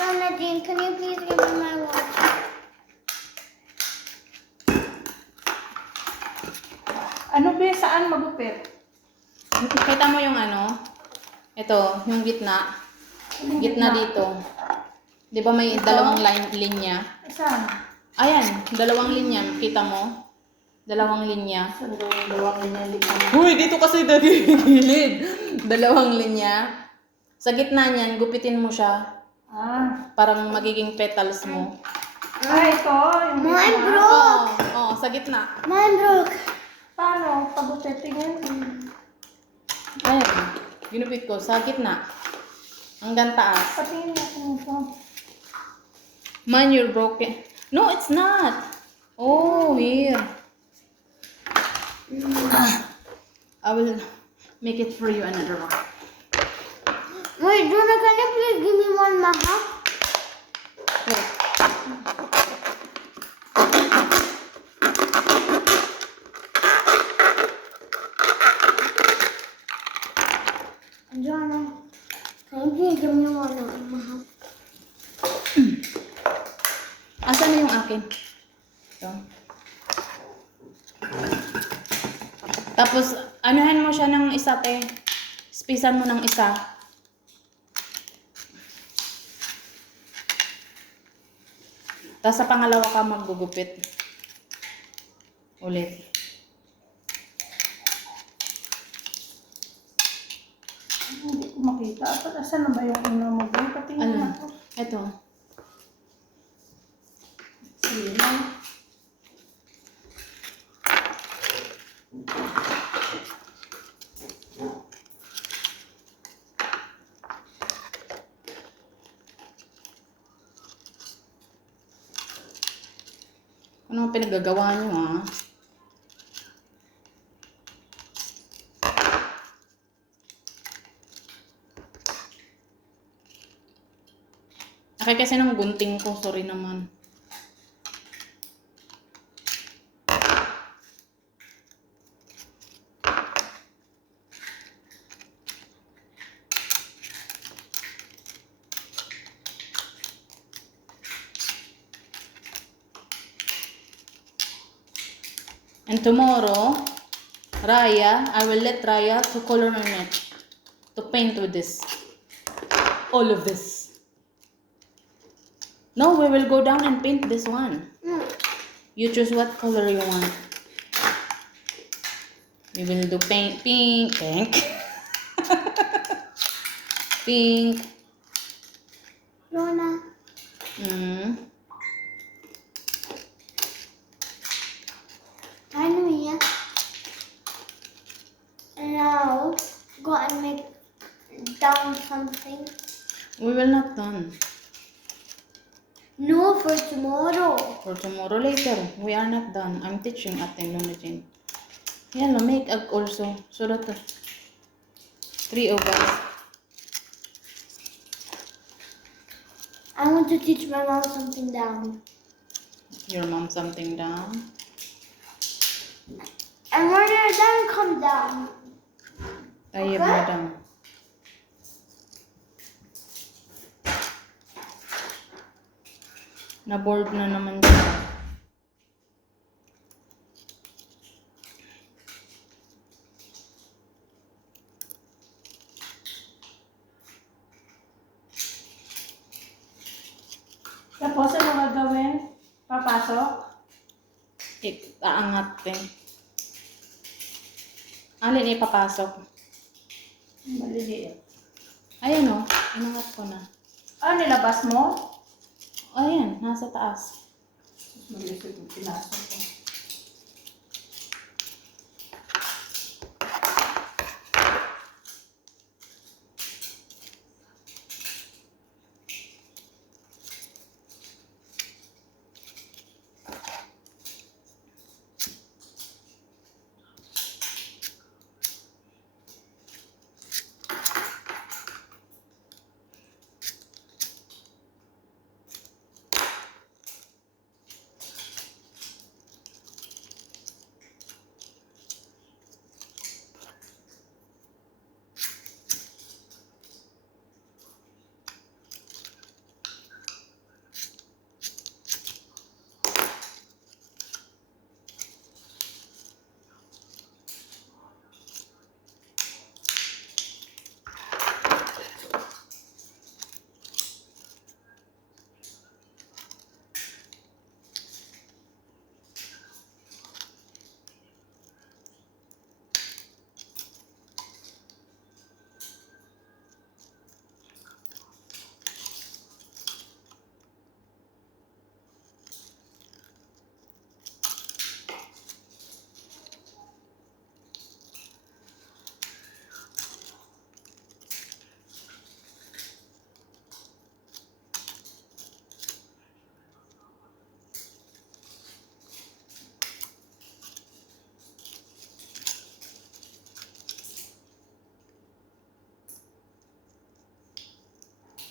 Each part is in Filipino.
Nadine, can you please give me my watch? Ano ba? Saan magupit? Kita mo yung ano? Ito, yung gitna. Gitna dito. Di ba may dalawang linya? Saan? Ayan, dalawang linya. Kita mo? Dalawang linya. Saan daw yung dalawang linya? Uy, dito kasi gilid. Dalawang linya. Sa gitna niyan, gupitin mo siya. Ah. Parang magiging petals mo. Ah, ito. Yung Mine gitna. broke. Oo, sa gitna. Mine broke. Paano? Pagupitin. Ayan, ginupit ko. Sa gitna. Hanggang taas. Patingin natin ito. Man, you're broken. No, it's not. Oh, here. I will make it for you another one. Wait, Jonah, can you please give me one maha? Wait. Jonah, can you please give me one maha? Asan na yung akin? Ito. Tapos, anuhan mo siya ng isa, te. Spisan mo ng isa. Tapos sa pangalawa ka maggugupit. Ulit. Hindi ko makita. Asan na ba yung una mo? Patingin Ano? ako. Ito. Sige na. Ano ang pinaggagawa nyo, ha? Akin kasi ng gunting ko. Sorry naman. And tomorrow, I will let Raya to color on it. To paint with this. All of this. No, we will go down and paint this one. You choose what color you want. We will do pink. Pink. Jonah, I know ya. And now, go and make down something. We will not done. No, for tomorrow. For tomorrow later. We are not done. I'm teaching Ate Lunajin. Yan, make egg also. So that 3 of us. I want to teach my mom something down. Your mom something down. And when you're done, come down. Tayo Okay. madam. Na-board na naman siya. Tapos ano gagawin? Papasok? Aangat din. Alin ipapasok? Maliliit. Ayan o. Inangat ko na. Ah, nilabas mo? Ayan, nasa taas. Maliit yung pinasok ko.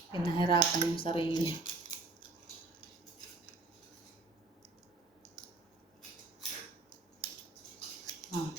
Pinahirapan yung sarili. Ah.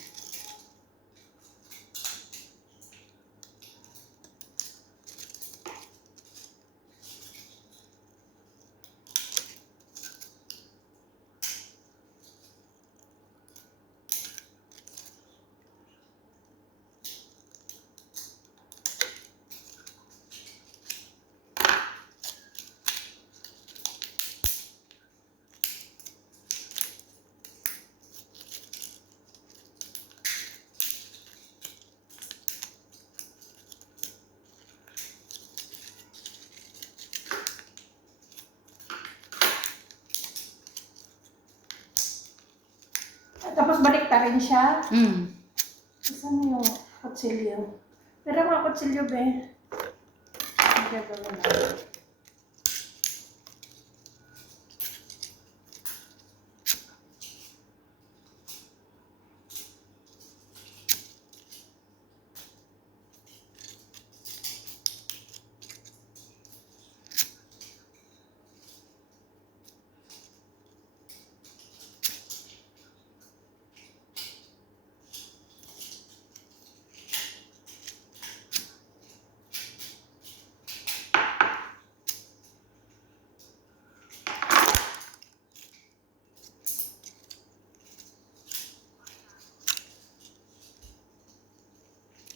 Tapos balik pa rin siya. Mm. Saan yung kutsilyo? Pero mga kutsilyo, be. Okay, gawin na.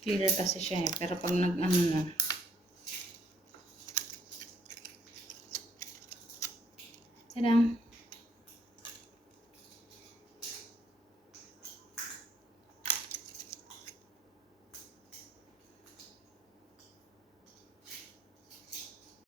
Clear kasi siya eh. Pero pag nag-ano na. Tadam!